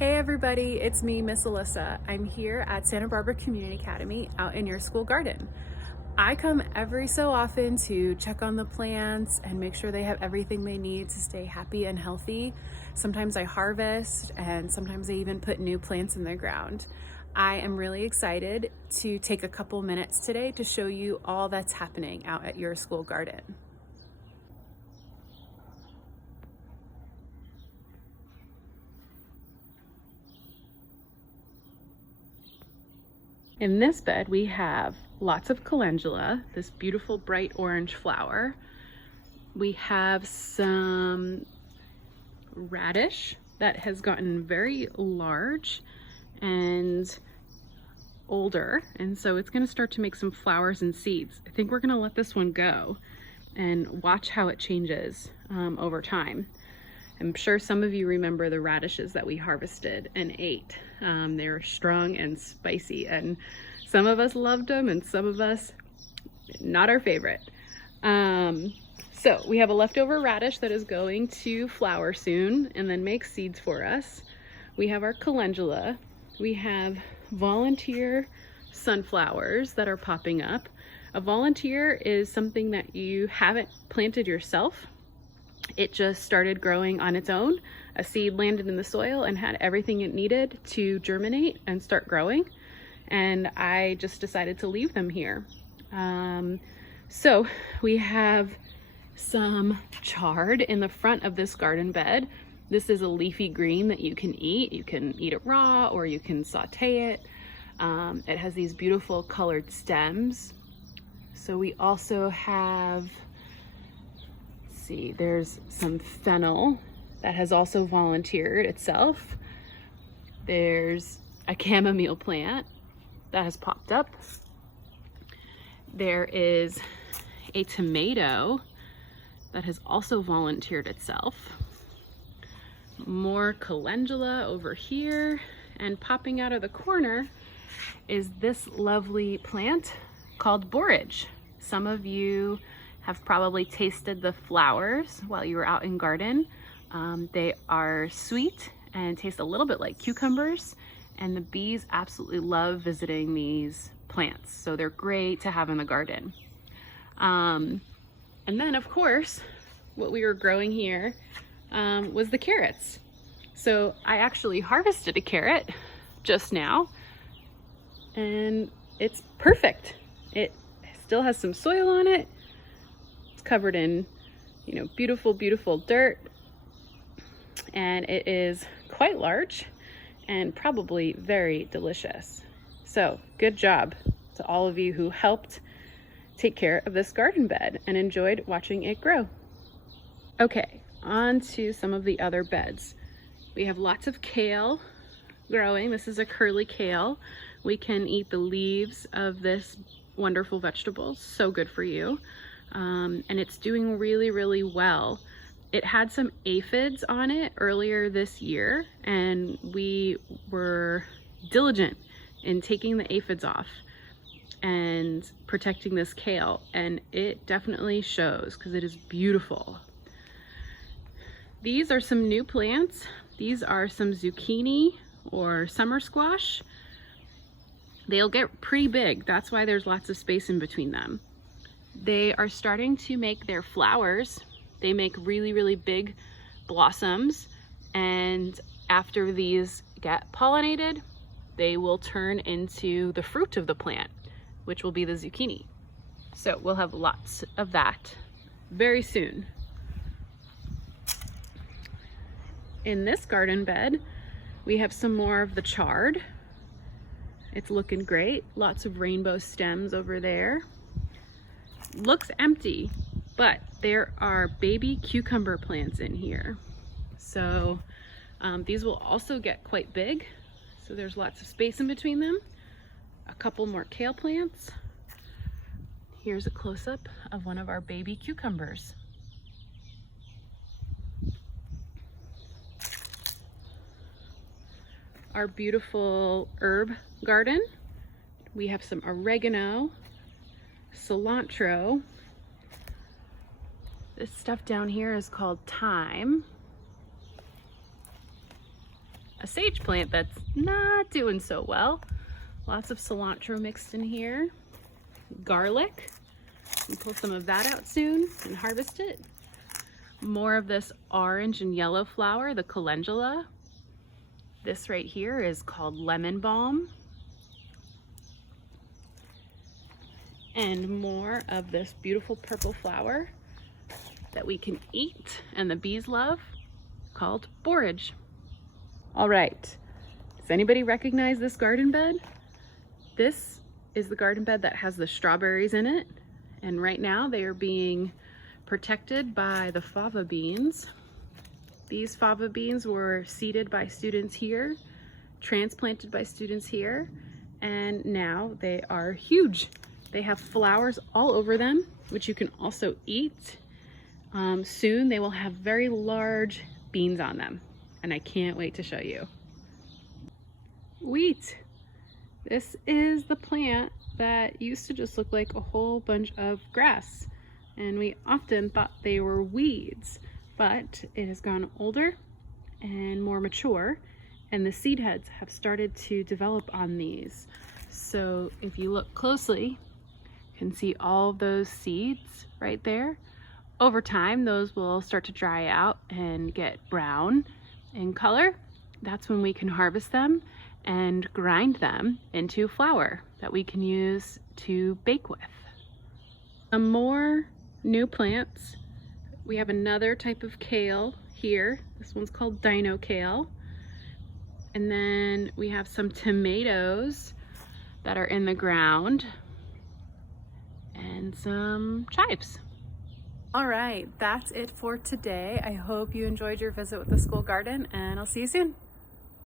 Hey everybody, it's me, Miss Alyssa. I'm here at Santa Barbara Community Academy out in your school garden. I come every so often to check on the plants and make sure they have everything they need to stay happy and healthy. Sometimes I harvest and sometimes I even put new plants in the ground. I am really excited to take a couple minutes today to show you all that's happening out at your school garden. In this bed, we have lots of calendula, this beautiful bright orange flower. We have some radish that has gotten very large and older, and so it's going to start to make some flowers and seeds. I think we're going to let this one go and watch how it changes over time. I'm sure some of you remember the radishes that we harvested and ate. They were strong and spicy, and some of us loved them and some of us not our favorite. So we have a leftover radish that is going to flower soon and then make seeds for us. We have our calendula. We have volunteer sunflowers that are popping up. A volunteer is something that you haven't planted yourself. It just started growing on its own. A seed landed in the soil and had everything it needed to germinate and start growing. And I just decided to leave them here. So we have some chard in the front of this garden bed. This is a leafy green that you can eat. You can eat it raw or you can saute it. It has these beautiful colored stems. So we also have, there's some fennel that has also volunteered itself. There's a chamomile plant that has popped up. There is a tomato that has also volunteered itself. More calendula over here, and popping out of the corner is this lovely plant called borage. Some of you have probably tasted the flowers while you were out in garden. They are sweet and taste a little bit like cucumbers, and the bees absolutely love visiting these plants, so they're great to have in the garden. And then of course what we were growing here was the carrots. So I actually harvested a carrot just now and it's perfect. It still has some soil on it. Covered in, beautiful, beautiful dirt, and it is quite large and probably very delicious. So good job to all of you who helped take care of this garden bed and enjoyed watching it grow. Okay, on to some of the other beds. We have lots of kale growing. This is a curly kale. We can eat the leaves of this wonderful vegetable, so good for you. And it's doing really, really well. It had some aphids on it earlier this year, and we were diligent in taking the aphids off and protecting this kale, and it definitely shows because it is beautiful. These are some new plants. These are some zucchini or summer squash. They'll get pretty big. That's why there's lots of space in between them. They are starting to make their flowers. They make really, really big blossoms, and after these get pollinated, they will turn into the fruit of the plant, which will be the zucchini. So we'll have lots of that very soon. In this garden bed, we have some more of the chard. It's looking great. Lots of rainbow stems over there. Looks empty, but there are baby cucumber plants in here. So these will also get quite big. So there's lots of space in between them. A couple more kale plants. Here's a close-up of one of our baby cucumbers. Our beautiful herb garden. We have some oregano, cilantro. This stuff down here is called thyme. a sage plant that's not doing so well. Lots of cilantro mixed in here. Garlic. We'll pull some of that out soon and harvest it. More of this orange and yellow flower, the calendula. This right here is called lemon balm. And more of this beautiful purple flower that we can eat and the bees love, called borage. All right, does anybody recognize this garden bed? This is the garden bed that has the strawberries in it. And right now they are being protected by the fava beans. These fava beans were seeded by students here, transplanted by students here, and now they are huge. They have flowers all over them, which you can also eat. Soon they will have very large beans on them, and I can't wait to show you. Wheat. This is the plant that used to just look like a whole bunch of grass, and we often thought they were weeds, but it has gone older and more mature, and the seed heads have started to develop on these. So if you look closely, you can see all those seeds right there. Over time, those will start to dry out and get brown in color. That's when we can harvest them and grind them into flour that we can use to bake with. Some more new plants. We have another type of kale here. This one's called dino kale. And then we have some tomatoes that are in the ground and some chives. All right, that's it for today. I hope you enjoyed your visit with the school garden, and I'll see you soon.